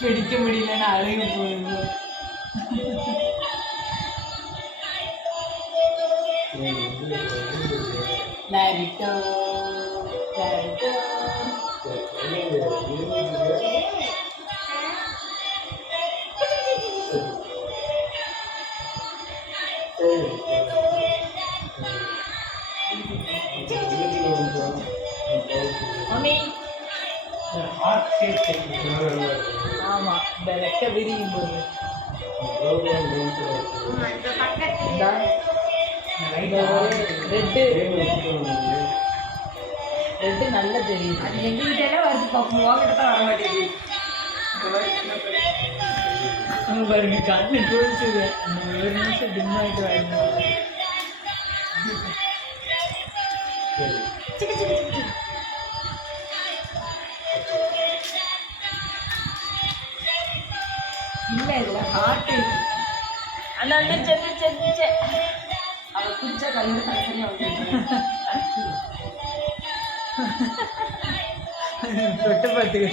பிடிக்க முடியலன்னு அழுக போகுது. லாரிட்டோ லாரிட்டோ மம்மி ஆமா இந்த ரெக்க விரியும் போது ரெட்டு நல்லா தெரியுது. அது எங்ககிட்ட வருது பார்ப்போம், வாங்கிட்ட தான் வர மாட்டேங்குது. பாருங்க கண்ணு குளிச்சுது. ஒரு நிமிஷம் டிம்மாயிட்டு வரணும். இல்லை இல்லை ஹார்ட்டு அந்த செஞ்சு அவள் குடிச்சா கையில் தனித்தனியாக தொட்டு பார்த்துக்க